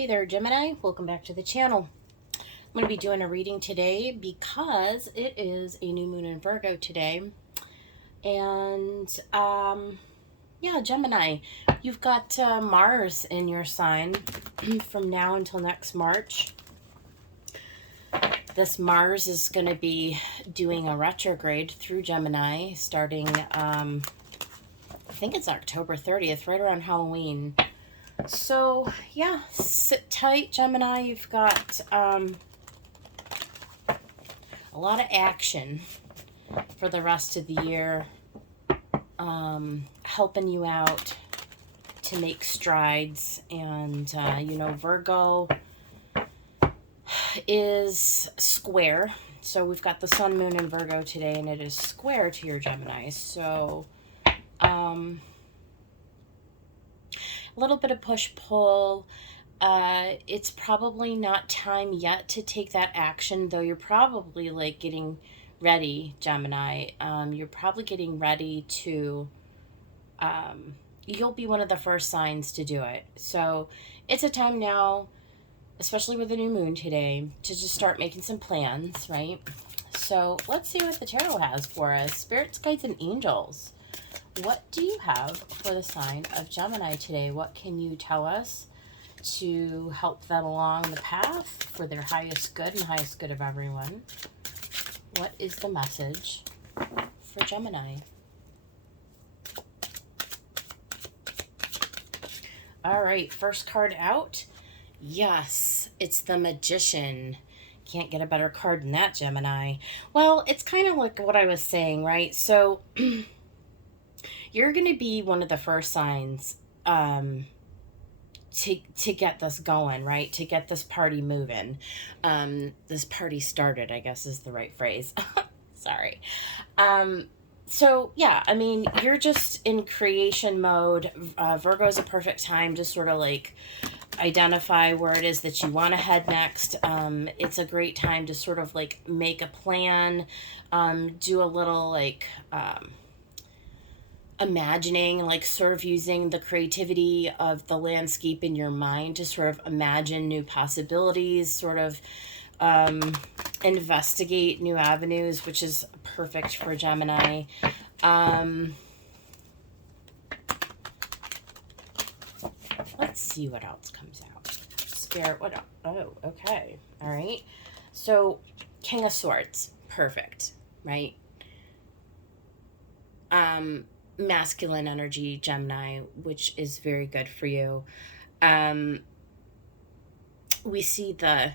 Hey there, Gemini. Welcome back to the channel. I'm going to be doing a reading today because it is a new moon in Virgo today. And, yeah, Gemini, you've got Mars in your sign from now until next March. This Mars is going to be doing a retrograde through Gemini starting, I think it's October 30th, right around Halloween. So, yeah, sit tight, Gemini. You've got a lot of action for the rest of the year, helping you out to make strides. And, Virgo is square. So we've got the sun, moon, and Virgo today, and it is square to your Gemini. So, a little bit of push-pull. It's probably not time yet to take that action, though you're probably like getting ready, Gemini. You're probably getting ready to, you'll be one of the first signs to do it. So it's a time now, especially with the new moon today, to just start making some plans, right? So let's see what the tarot has for us. Spirits, guides, and angels. What do you have for the sign of Gemini today? What can you tell us to help them along the path for their highest good and highest good of everyone? What is the message for Gemini? All right, first card out. Yes, it's the Magician. Can't get a better card than that, Gemini. Well, it's kind of like what I was saying, right? So you're going to be one of the first signs to get this going, right? To get this party moving. This party started, I guess is the right phrase. Sorry. So, yeah, I mean, you're just in creation mode. Virgo is a perfect time to sort of like identify where it is that you want to head next. It's a great time to sort of like make a plan, do a little like imagining, like sort of using the creativity of the landscape in your mind to sort of imagine new possibilities, sort of investigate new avenues, which is perfect for Gemini. Let's see what else comes out. Spirit, what else? Oh, okay. All right. So, King of Swords. Perfect, right? Masculine energy, Gemini, which is very good for you. We see the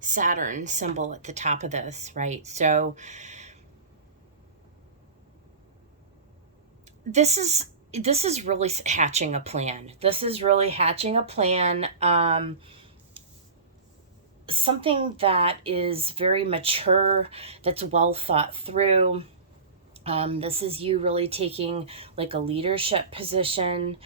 Saturn symbol at the top of this, right? So this is really hatching a plan. This is really hatching a plan. Something that is very mature, that's well thought through. This is you really taking like a leadership position.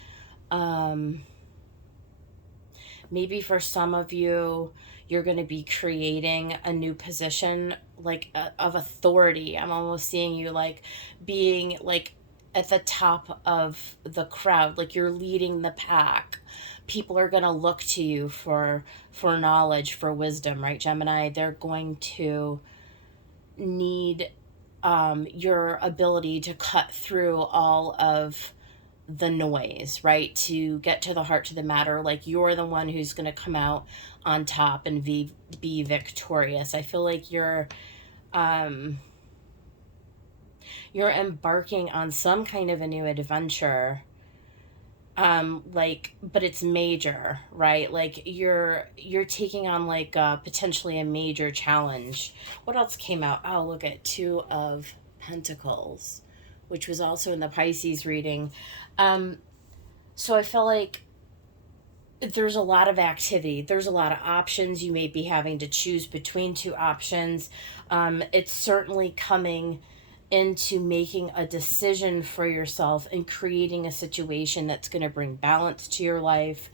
Maybe for some of you, you're going to be creating a new position like of authority. I'm almost seeing you like being like at the top of the crowd, like you're leading the pack. People are going to look to you for knowledge, for wisdom, right, Gemini? They're going to need your ability to cut through all of the noise, right? To get to the heart of the matter. Like you're the one who's going to come out on top and be victorious. I feel like you're embarking on some kind of a new adventure. But it's major, right? Like you're taking on like potentially a major challenge. What else came out? Oh, look at Two of Pentacles, which was also in the Pisces reading. So I feel like there's a lot of activity. There's a lot of options. You may be having to choose between two options. It's certainly coming into making a decision for yourself and creating a situation that's going to bring balance to your life.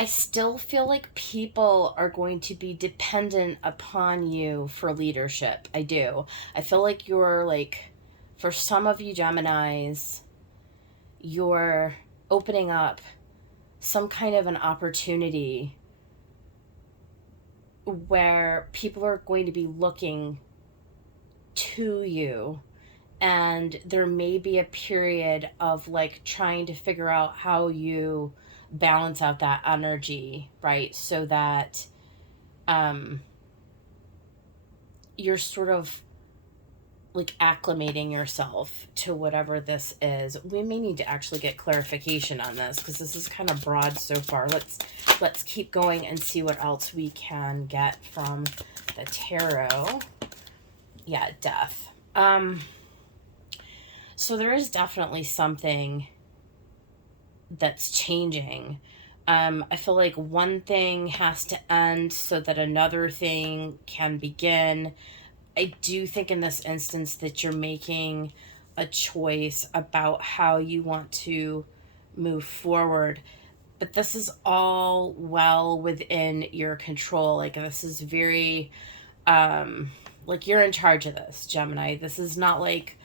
I still feel like people are going to be dependent upon you for leadership. I do. I feel like you're like, for some of you Geminis, you're opening up some kind of an opportunity where people are going to be looking to you, and there may be a period of like trying to figure out how you balance out that energy, right? So that um you're sort of like acclimating yourself to whatever this is. We may need to actually get clarification on this because this is kind of broad so far. Let's keep going and see what else we can get from the tarot. Yeah, death. So there is definitely something that's changing. I feel like one thing has to end so that another thing can begin. I do think in this instance that you're making a choice about how you want to move forward. But this is all well within your control. Like this is very like you're in charge of this, Gemini. This is not like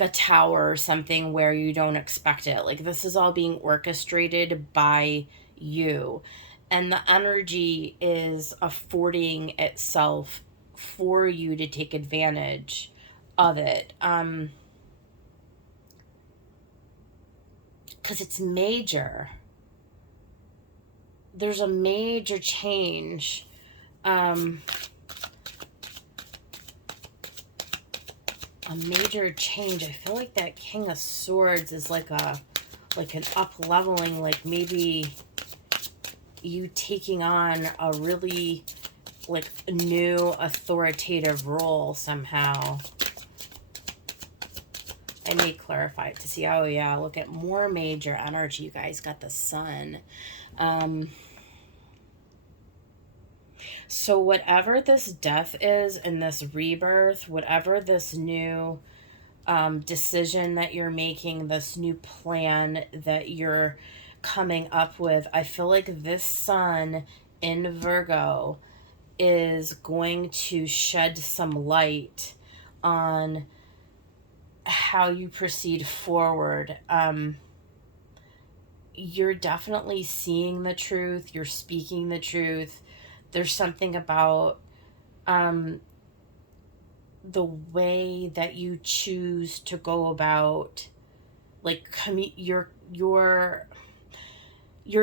a tower or something where you don't expect it. Like this is all being orchestrated by you. And the energy is affording itself for you to take advantage of it. Cuz it's major. There's a major change. A major change. I feel like that King of Swords is like an up leveling, like maybe you taking on a really like new authoritative role somehow. I may clarify it to see. Oh yeah, look at more major energy. You guys got the Sun. So whatever this death is and this rebirth, whatever this new decision that you're making, this new plan that you're coming up with, I feel like this Sun in Virgo is going to shed some light on how you proceed forward. You're definitely seeing the truth, you're speaking the truth. There's something about the way that you choose to go about like your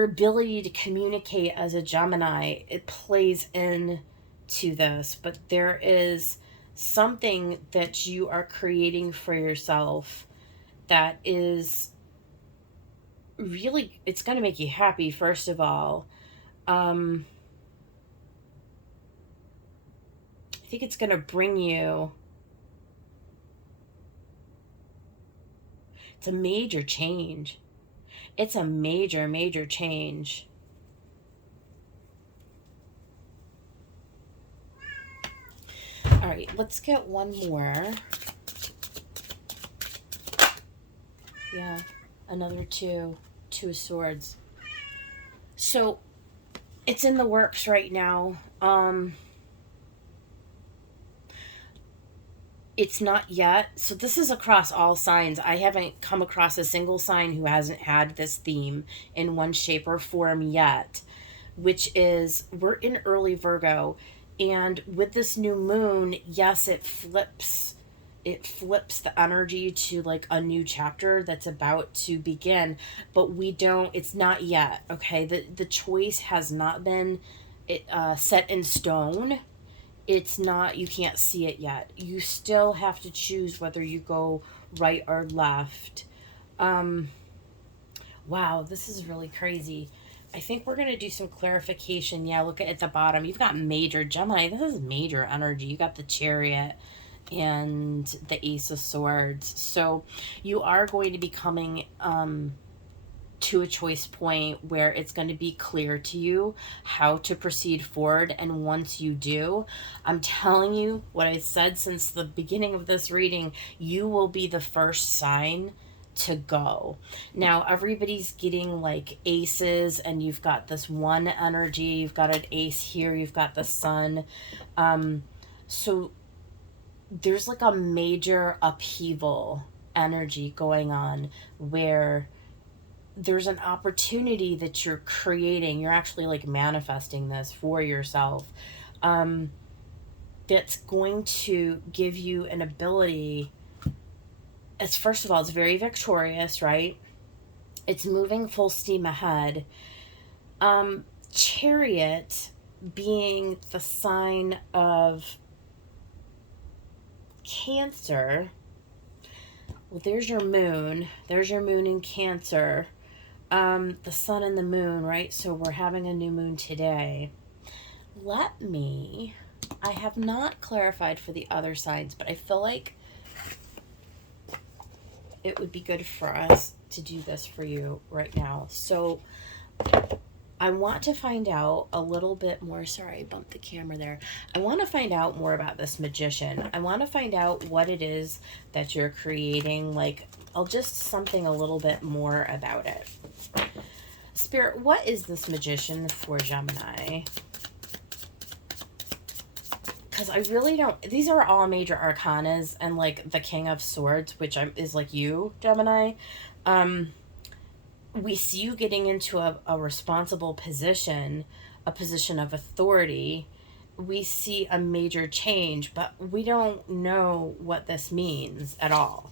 ability to communicate as a Gemini, it plays in to this, but there is something that you are creating for yourself that is really, it's going to make you happy. First of all, I think it's going to bring you, it's a major change. It's a major, major change. All right, let's get one more. Yeah, another two of swords. So it's in the works right now. It's not yet. So this is across all signs. I haven't come across a single sign who hasn't had this theme in one shape or form yet, which is we're in early Virgo, and with this new moon, yes, it flips the energy to like a new chapter that's about to begin, but it's not yet. Okay, the choice has not been set in stone. It's not, you can't see it yet. You still have to choose whether you go right or left. Wow, this is really crazy. I think we're going to do some clarification. Yeah, look at the bottom. You've got major Gemini. This is major energy. You got the Chariot and the Ace of Swords. So you are going to be coming to a choice point where it's going to be clear to you how to proceed forward. And once you do, I'm telling you what I said since the beginning of this reading, you will be the first sign to go. Now everybody's getting like aces, and you've got this one energy, you've got an ace here, you've got the Sun. So there's like a major upheaval energy going on where there's an opportunity that you're creating. You're actually like manifesting this for yourself. Um, that's going to give you an ability. It's, first of all, it's very victorious, right? It's moving full steam ahead. Chariot being the sign of Cancer. Well, there's your moon. There's your moon in Cancer. The sun and the moon, right? So we're having a new moon today. I have not clarified for the other sides, but I feel like it would be good for us to do this for you right now. So I want to find out a little bit more. Sorry, I bumped the camera there. I want to find out more about this magician. I want to find out what it is that you're creating. Like, just something a little bit more about it. Spirit, what is this magician for Gemini? Because I really don't... These are all major arcanas and, like, the King of Swords, which is, like, you, Gemini. We see you getting into a responsible position, a position of authority. We see a major change, but we don't know what this means at all.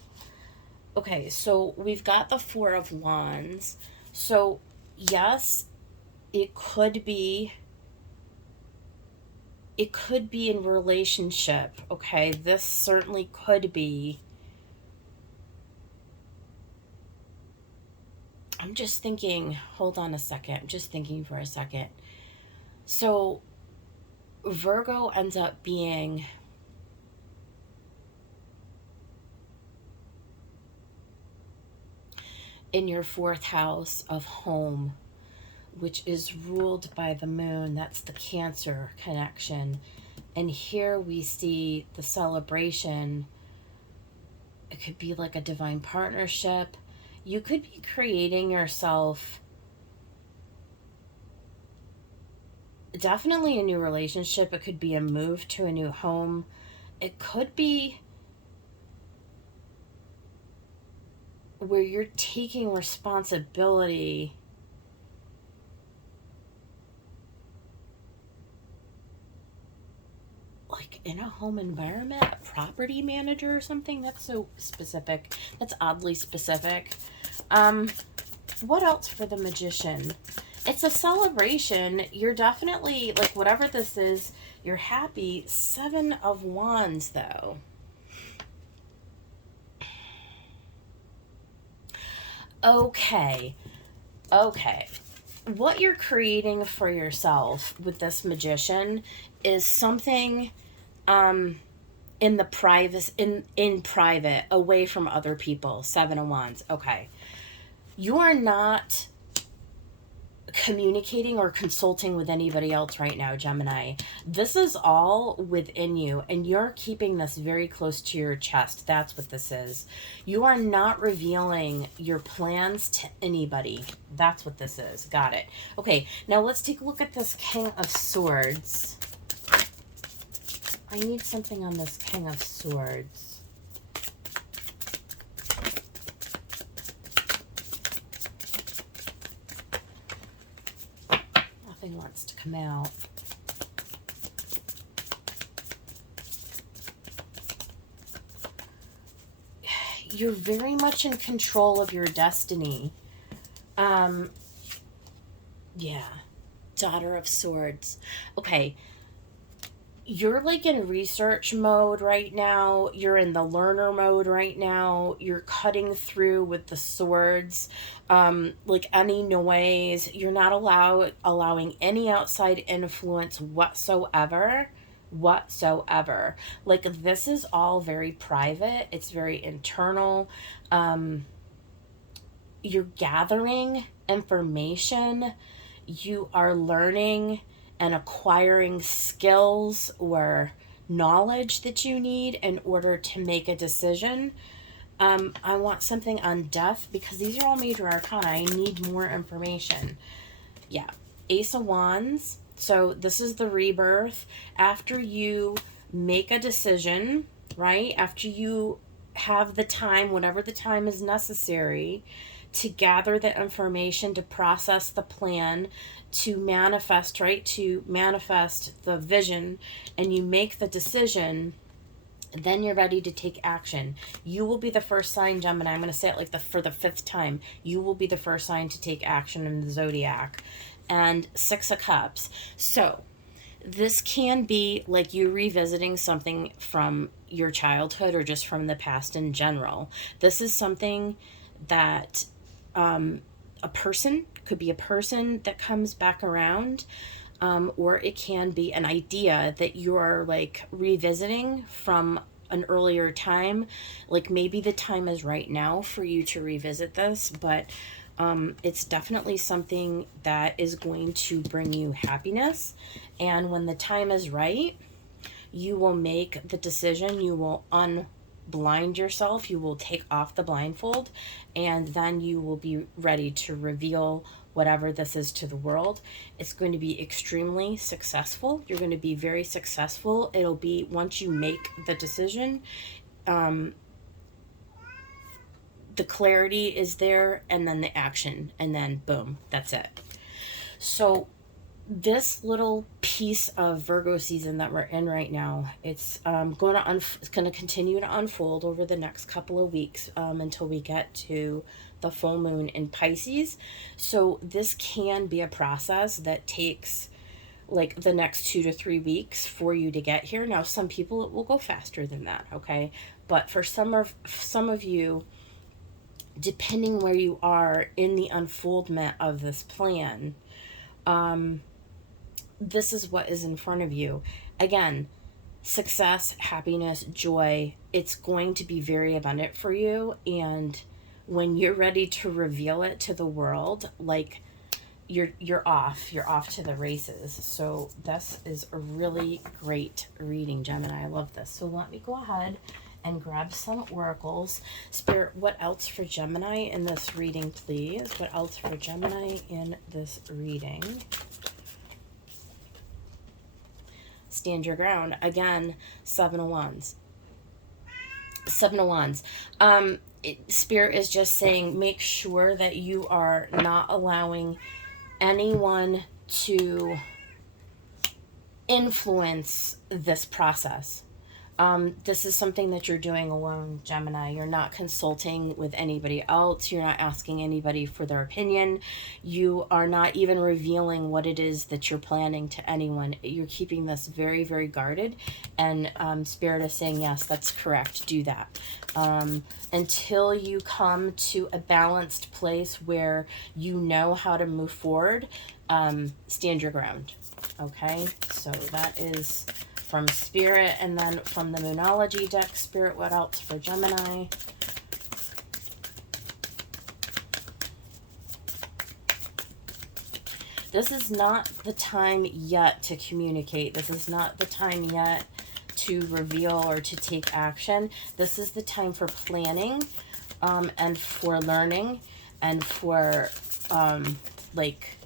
Okay, so we've got the Four of Wands. So, yes, it could be in relationship, okay? This certainly could be. I'm just thinking, hold on a second. I'm just thinking for a second. So, Virgo ends up being in your 4th house of home, which is ruled by the moon. That's the Cancer connection. And here we see the celebration. It could be like a divine partnership. You could be creating yourself definitely a new relationship. It could be a move to a new home. It could be where you're taking responsibility like in a home environment, a property manager or something. That's so specific. That's oddly specific. What else for the magician? It's a celebration. You're definitely, like, whatever this is, you're happy. 7 of Wands, though. Okay. What you're creating for yourself with this magician is something in the in private, away from other people. 7 of Wands. Okay. You are not communicating or consulting with anybody else right now, Gemini. This is all within you, and you're keeping this very close to your chest. That's what this is. You are not revealing your plans to anybody. That's what this is. Got it. Okay, now let's take a look at this King of Swords. I need something on this King of Swords. Wants to come out. You're very much in control of your destiny. Yeah. Daughter of Swords. Okay. You're like in research mode right now. You're in the learner mode right now. You're cutting through with the swords. Like any noise. You're not allowing any outside influence whatsoever. Like, this is all very private. It's very internal. You're gathering information. You are learning and acquiring skills or knowledge that you in order to make a decision. I want something on death because these are all major arcana. I need more information. Yeah. Ace of Wands. So this is the rebirth. After you make a decision, right? After you have the time, whatever the time is necessary, to gather the information, to process the plan, to manifest, right? To manifest the vision, and you make the decision, then you're ready to take action. You will be the first sign, Gemini. I'm going to say it like for the 5th time. You will be the first sign to take action in the zodiac. And 6 of Cups. So this can be like you revisiting something from your childhood or just from the past in general. This is something that a person, could be a person that comes back around, or it can be an idea that you're like revisiting from an earlier time. Like maybe the time is right now for you to revisit this, but it's definitely something that is going to bring you happiness. And when the time is right, you will make the decision, you will unblind yourself, you will take off the blindfold, and then you will be ready to reveal whatever this is to the world. It's going to be extremely successful. You're going to be very successful. It'll be once you make the decision, the clarity is there, and then the action, and then boom, that's it. So this little piece of Virgo season that we're in right now, it's going to continue to unfold over the next couple of weeks, until we get to the full moon in Pisces. So this can be a process that takes like the next 2 to 3 weeks for you to get here. Now, some people it will go faster than that, okay? But for some of you, depending where you are in the unfoldment of this plan, this is what is in front of you. Again, success, happiness, joy, it's going to be very abundant for you. And when you're ready to reveal it to the world, like you're off to the races. So this is a really great reading, Gemini. I love this. So let me go ahead and grab some oracles. Spirit, what else for Gemini in this reading, please? What else for Gemini in this reading? Stand your ground. Again, 7 of Wands. 7 of Wands. Spirit is just saying, make sure that you are not allowing anyone to influence this process. This is something that you're doing alone, Gemini. You're not consulting with anybody else. You're not asking anybody for their opinion. You are not even revealing what it is that you're planning to anyone. You're keeping this very, very guarded. And Spirit is saying, yes, that's correct. Do that. Until you come to a balanced place where you know how to move forward, stand your ground. Okay? So that is from Spirit, and then from the Moonology deck, Spirit, what else for Gemini? This is not the time yet to communicate. This is not the time yet to reveal or to take action. This is the time for planning, and for learning, and for like,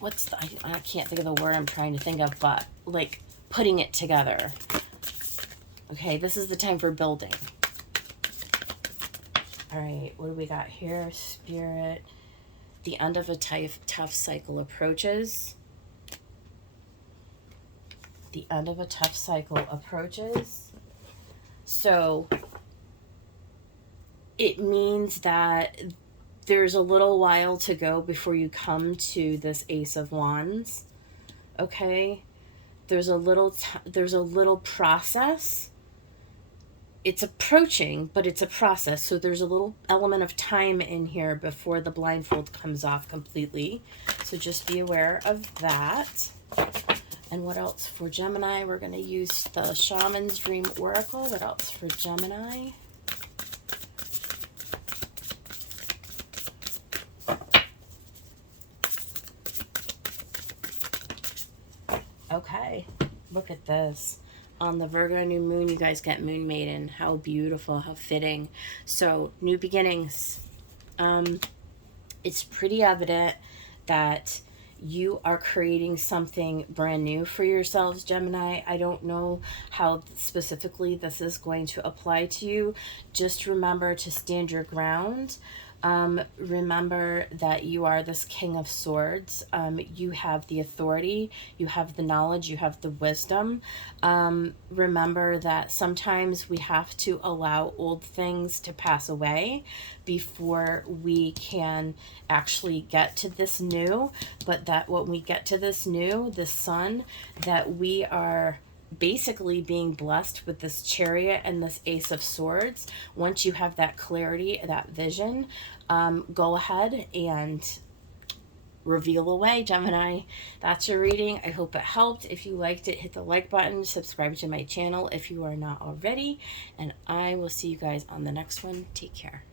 what's the, I can't think of the word I'm trying to think of, but like putting it together. Okay, this is the time for building. All right, what do we got here? Spirit, the end of a tough cycle approaches. The end of a tough cycle approaches. So it means that there's a little while to go before you come to this Ace of Wands. Okay? There's a little process. It's approaching, but it's a process. So there's a little element of time in here before the blindfold comes off completely. So just be aware of that. And what else for Gemini? We're going to use the Shaman's Dream Oracle. What else for Gemini? Okay, look at this. On the Virgo new moon, you guys get Moon Maiden. How beautiful, how fitting. So, new beginnings. It's pretty evident that You are creating something brand new for yourselves, Gemini. I don't know how specifically this is going to apply to you. Just remember to stand your ground. Remember that you are this King of Swords. You have the authority, you have the knowledge, you have the wisdom. Remember that sometimes we have to allow old things to pass away before we can actually get to this new. But that when we get to this new, the sun, that we are basically being blessed with this chariot and this ace of swords. Once you have that clarity, that vision, go ahead and reveal away, Gemini. That's your reading. I hope it helped. If you liked it, hit the like button, subscribe to my channel if you are not already, and I will see you guys on the next one. Take care.